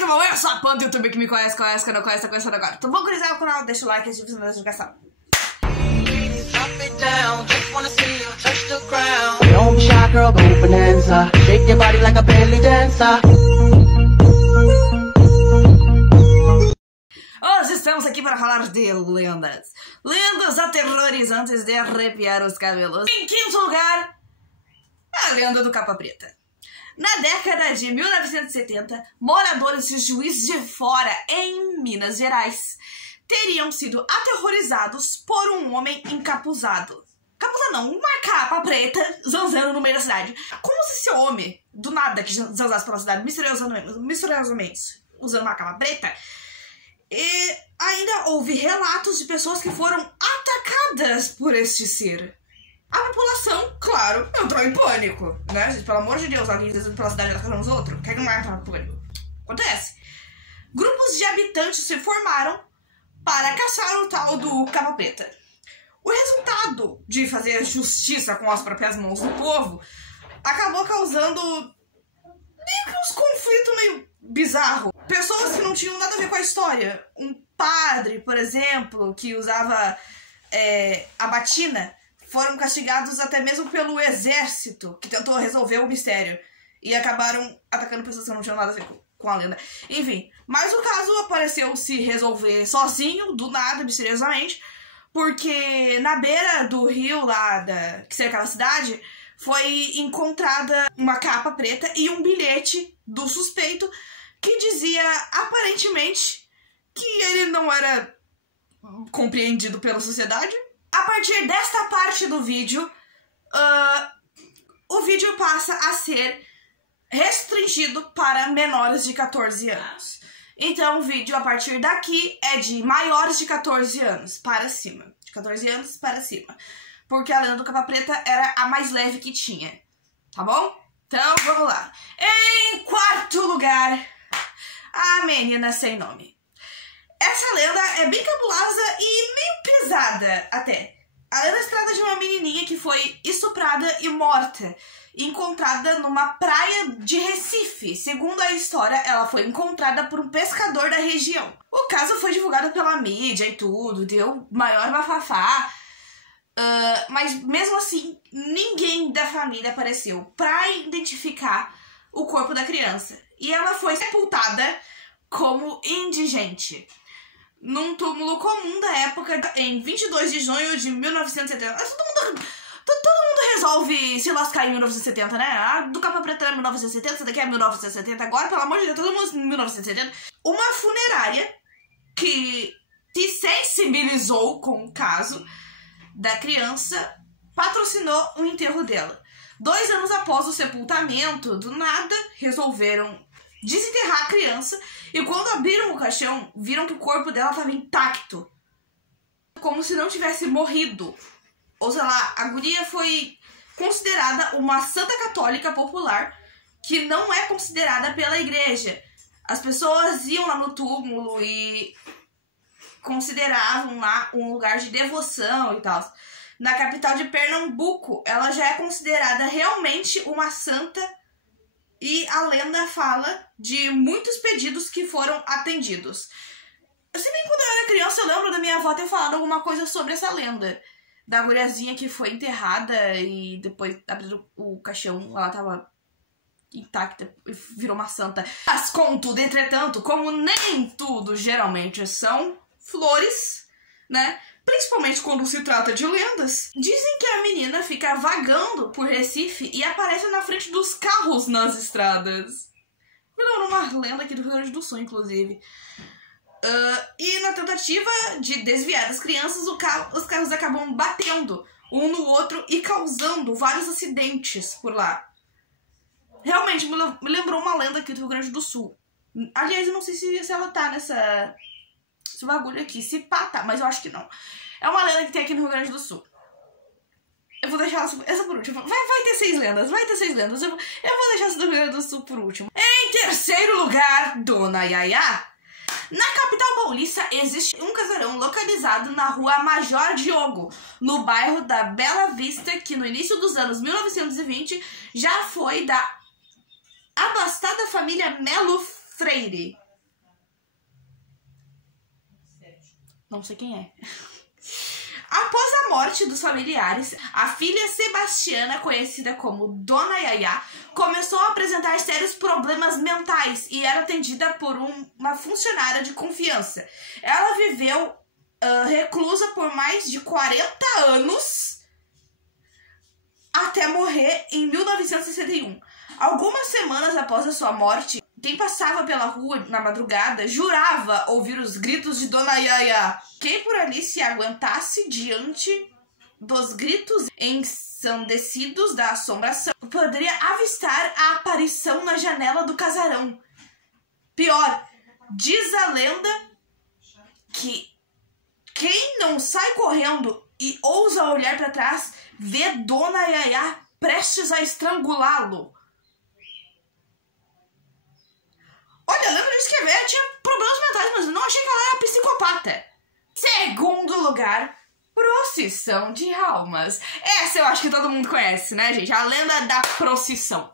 Mas bom, eu sou a Pan do YouTube que me conhece, que não conhece, tá conhecendo agora. Então vamos conhecer o canal, deixa o like e ativa o sininho da notificação. Don't be shy, girl, go bonanza. Shake your body like a belly dancer. Hoje estamos aqui para falar de lendas. Lendas aterrorizantes de arrepiar os cabelos. Em quinto lugar, a lenda do Capa Preta. Na década de 1970, moradores de Juiz de Fora, em Minas Gerais, teriam sido aterrorizados por um homem encapuzado. Capuzado não, uma capa preta zanzando no meio da cidade. Como se esse homem, do nada, que zanzasse pela cidade misteriosamente, usando uma capa preta. E ainda houve relatos de pessoas que foram atacadas por este ser. A população, claro, entrou em pânico, né? Gente, pelo amor de Deus, alguém descendo pela cidade atacando os outros. Quem não vai entrar em pânico? Acontece. Grupos de habitantes se formaram para caçar o tal do Capa Preta. O resultado de fazer justiça com as próprias mãos do povo acabou causando meio que uns conflitos meio bizarros. Pessoas que não tinham nada a ver com a história. Um padre, por exemplo, que usava a batina, foram castigados até mesmo pelo exército, que tentou resolver o mistério. E acabaram atacando pessoas que não tinham nada a ver com a lenda. Enfim, mas o caso apareceu se resolver sozinho, do nada, misteriosamente, porque na beira do rio lá, que cerca a cidade, foi encontrada uma capa preta e um bilhete do suspeito que dizia, aparentemente, que ele não era compreendido pela sociedade. A partir desta parte do vídeo, o vídeo passa a ser restringido para menores de 14 anos. Então o vídeo a partir daqui é de maiores de 14 anos para cima. De 14 anos para cima. Porque a lenda do Capa Preta era a mais leve que tinha. Tá bom? Então vamos lá. Em quarto lugar, a menina sem nome. Essa lenda é bem cabulosa e meio pesada até. A lenda se trata de uma menininha que foi estuprada e morta, encontrada numa praia de Recife. Segundo a história, ela foi encontrada por um pescador da região. O caso foi divulgado pela mídia e tudo, deu maior bafafá. Mas mesmo assim, ninguém da família apareceu para identificar o corpo da criança. E ela foi sepultada como indigente num túmulo comum da época, em 22 de junho de 1970. Todo mundo resolve se lascar em 1970, né? A do Capa Preta é 1970, essa daqui é 1970. Agora, pelo amor de Deus, todo mundo em 1970. Uma funerária que se sensibilizou com o caso da criança patrocinou o enterro dela. 2 anos após o sepultamento, do nada, resolveram desenterrar a criança, e quando abriram o caixão, viram que o corpo dela estava intacto, como se não tivesse morrido. Ou sei lá, a guria foi considerada uma santa católica popular, que não é considerada pela igreja. As pessoas iam lá no túmulo e consideravam lá um lugar de devoção e tal. Na capital de Pernambuco, ela já é considerada realmente uma santa. E a lenda fala de muitos pedidos que foram atendidos. Se bem quando eu era criança, eu lembro da minha avó ter falado alguma coisa sobre essa lenda. Da guriazinha que foi enterrada e depois abriu o caixão, ela tava intacta e virou uma santa. Mas contudo, entretanto, como nem tudo geralmente são flores, né? Principalmente quando se trata de lendas, dizem que a menina fica vagando por Recife e aparece na frente dos carros nas estradas. Me lembro uma lenda aqui do Rio Grande do Sul, inclusive. E na tentativa de desviar as crianças, os carros acabam batendo um no outro e causando vários acidentes por lá. Realmente, me lembrou uma lenda aqui do Rio Grande do Sul. Aliás, eu não sei se ela tá esse bagulho aqui. Se pá, tá, mas eu acho que não. É uma lenda que tem aqui no Rio Grande do Sul. Eu vou deixar essa por último. Vai ter 6 lendas, vai ter 6 lendas. Eu vou deixar essa do Rio Grande do Sul por último. Em terceiro lugar, Dona Yaya. Na capital paulista existe um casarão localizado na rua Major Diogo, no bairro da Bela Vista, que no início dos anos 1920 já foi da abastada família Melo Freire. Não sei quem é. Após a morte dos familiares, a filha Sebastiana, conhecida como Dona Yaya, começou a apresentar sérios problemas mentais e era atendida por uma funcionária de confiança. Ela viveu reclusa por mais de 40 anos até morrer em 1961. Algumas semanas após a sua morte, quem passava pela rua na madrugada jurava ouvir os gritos de Dona Yaya. Quem por ali se aguentasse diante dos gritos ensandecidos da assombração poderia avistar a aparição na janela do casarão. Pior, diz a lenda que quem não sai correndo e ousa olhar para trás vê Dona Yaya prestes a estrangulá-lo. Olha, a lenda diz que a velha tinha problemas mentais, mas eu não achei que ela era psicopata. Segundo lugar, procissão de almas. Essa eu acho que todo mundo conhece, né, gente? A lenda da procissão.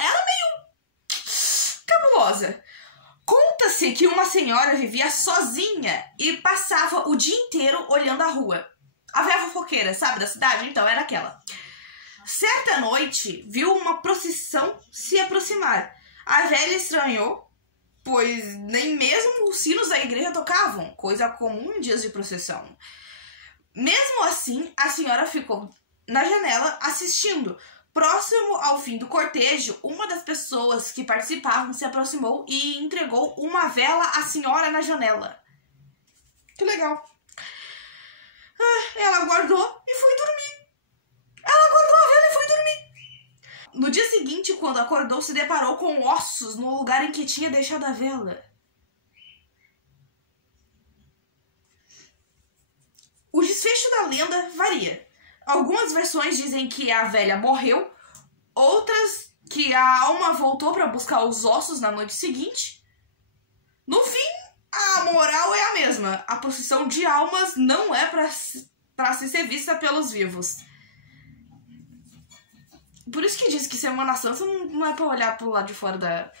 Ela é meio cabulosa. Conta-se que uma senhora vivia sozinha e passava o dia inteiro olhando a rua. A velha fofoqueira, sabe, da cidade? Então, era aquela. Certa noite, viu uma procissão se aproximar. A velha estranhou, pois nem mesmo os sinos da igreja tocavam, coisa comum em dias de procissão. Mesmo assim, a senhora ficou na janela assistindo. Próximo ao fim do cortejo, uma das pessoas que participavam se aproximou e entregou uma vela à senhora na janela. Que legal. Ela guardou e foi dormir. Ela guardou a vela e foi dormir. No dia seguinte, quando acordou, se deparou com ossos no lugar em que tinha deixado a vela. O desfecho da lenda varia. Algumas versões dizem que a velha morreu, outras que a alma voltou para buscar os ossos na noite seguinte. No fim, a moral é a mesma. A procissão de almas não é para se ser vista pelos vivos. Por isso que diz que Semana Santa não é pra olhar pro lado de fora da...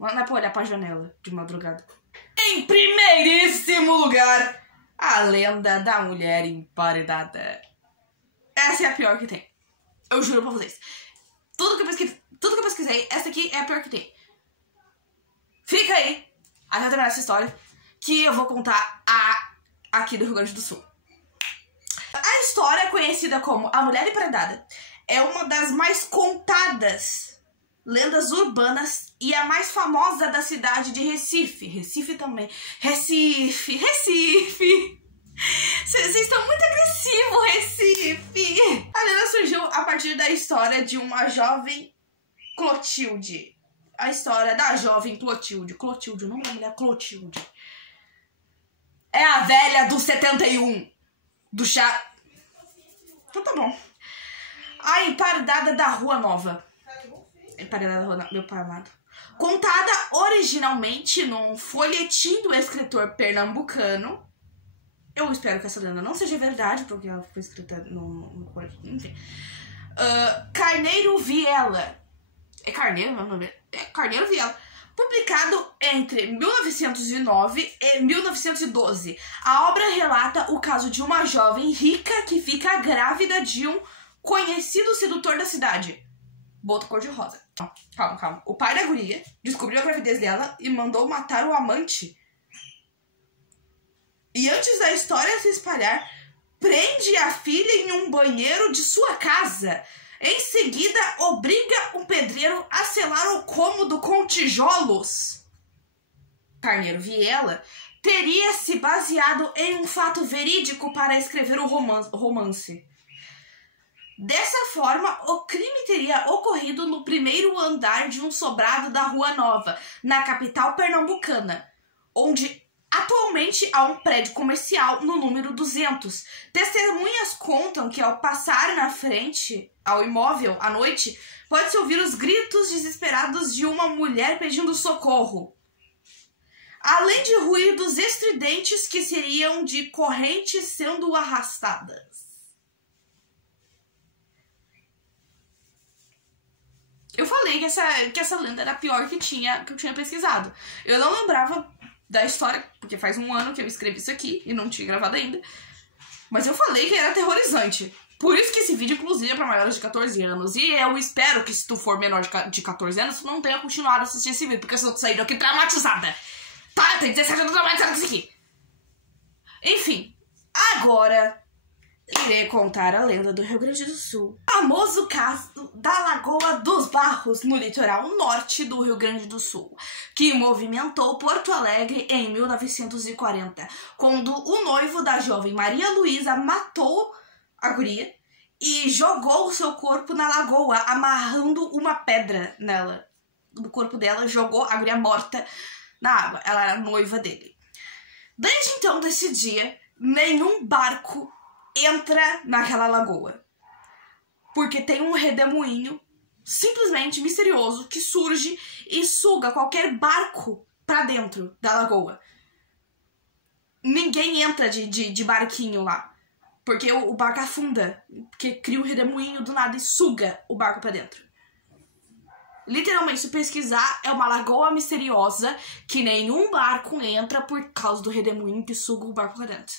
Não é pra olhar pra janela de madrugada. Em primeiríssimo lugar, a lenda da mulher emparedada. Essa é a pior que tem. Eu juro pra vocês. Tudo que eu pesquisei, essa aqui é a pior que tem. Fica aí, até terminar essa história, que eu vou contar aqui do Rio Grande do Sul. A história, conhecida como A Mulher Emparedada, é uma das mais contadas lendas urbanas e a mais famosa da cidade de Recife. Recife também. Recife. Vocês estão muito agressivos, Recife. A lenda surgiu a partir da história de uma jovem Clotilde. A história da jovem Clotilde. Clotilde, o nome da mulher é Clotilde. É a velha do 71. Do chá... Então tá bom. A emparedada da Rua Nova. Emparedada da Rua Nova, meu pai amado. Contada originalmente num folhetim do escritor pernambucano. Eu espero que essa lenda não seja verdade, porque ela foi escrita no enfim. Carneiro Viela. É Carneiro meu nome? É Carneiro Viela. Publicado entre 1909 e 1912. A obra relata o caso de uma jovem rica que fica grávida de um conhecido sedutor da cidade. Boto cor-de-rosa. Calma. O pai da guria descobriu a gravidez dela e mandou matar o amante. E antes da história se espalhar, prende a filha em um banheiro de sua casa. Em seguida, obriga o pedreiro a selar o cômodo com tijolos. Carneiro Viela teria se baseado em um fato verídico para escrever o romance. Dessa forma, o crime teria ocorrido no primeiro andar de um sobrado da Rua Nova, na capital pernambucana, onde atualmente há um prédio comercial no número 200. Testemunhas contam que ao passar na frente ao imóvel à noite, pode-se ouvir os gritos desesperados de uma mulher pedindo socorro, além de ruídos estridentes que seriam de correntes sendo arrastadas. Eu falei que essa lenda era a pior que eu tinha pesquisado. Eu não lembrava da história, porque faz um ano que eu escrevi isso aqui e não tinha gravado ainda. Mas eu falei que era aterrorizante. Por isso que esse vídeo, inclusive, é pra maiores de 14 anos. E eu espero que se tu for menor de 14 anos, tu não tenha continuado a assistir esse vídeo, porque senão tu saiu aqui traumatizada. Tá? Tem 17 anos traumatizada com isso aqui. Enfim, agora irei contar a lenda do Rio Grande do Sul. O famoso caso da Lagoa dos Barros, no litoral norte do Rio Grande do Sul, que movimentou Porto Alegre em 1940, quando o noivo da jovem Maria Luísa matou a guria e jogou o seu corpo na lagoa, amarrando uma pedra nela. No corpo dela, jogou a guria morta na água. Ela era noiva dele. Desde então, desse dia, nenhum barco entra naquela lagoa. Porque tem um redemoinho simplesmente misterioso que surge e suga qualquer barco pra dentro da lagoa. Ninguém entra de barquinho lá. Porque o barco afunda. Porque cria um redemoinho do nada e suga o barco pra dentro. Literalmente, se pesquisar, é uma lagoa misteriosa que nenhum barco entra por causa do redemoinho que suga o barco pra dentro.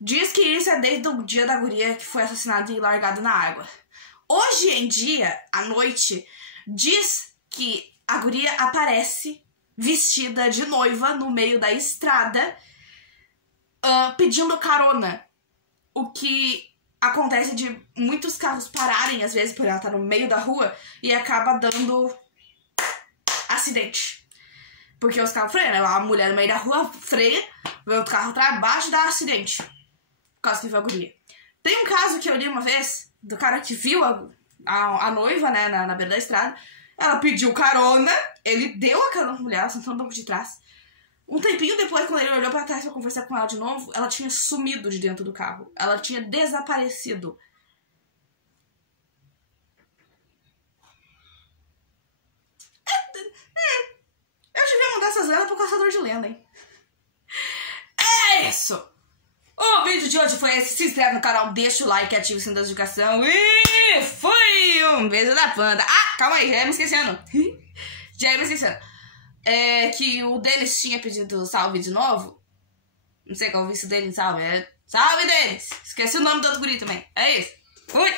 Diz que isso é desde o dia da guria que foi assassinada e largada na água. Hoje em dia, à noite, diz que a guria aparece vestida de noiva no meio da estrada, pedindo carona. O que acontece de muitos carros pararem, às vezes, por ela estar no meio da rua, e acaba dando acidente. Porque os carros freiam, né? A mulher no meio da rua freia, o outro carro atrás baixo e dá acidente. Por causa que viu a guria. Tem um caso que eu li uma vez, do cara que viu a noiva, né, na beira da estrada. Ela pediu carona, ele deu a carona pra mulher, ela sentou no banco de trás. Um tempinho depois, quando ele olhou pra trás pra conversar com ela de novo, ela tinha sumido de dentro do carro. Ela tinha desaparecido. Eu devia mandar essas lendas pro caçador de lenda, hein? É isso! O vídeo de hoje foi esse. Se inscreve no canal, deixa o like, ativa o sininho da notificação. E foi! Um beijo da panda. Ah, calma aí, já ia me esquecendo. Que o Denis tinha pedido salve de novo. Não sei qual é o vício dele em salve. Salve, Denis! Esqueci o nome do outro guri também. É isso. Fui!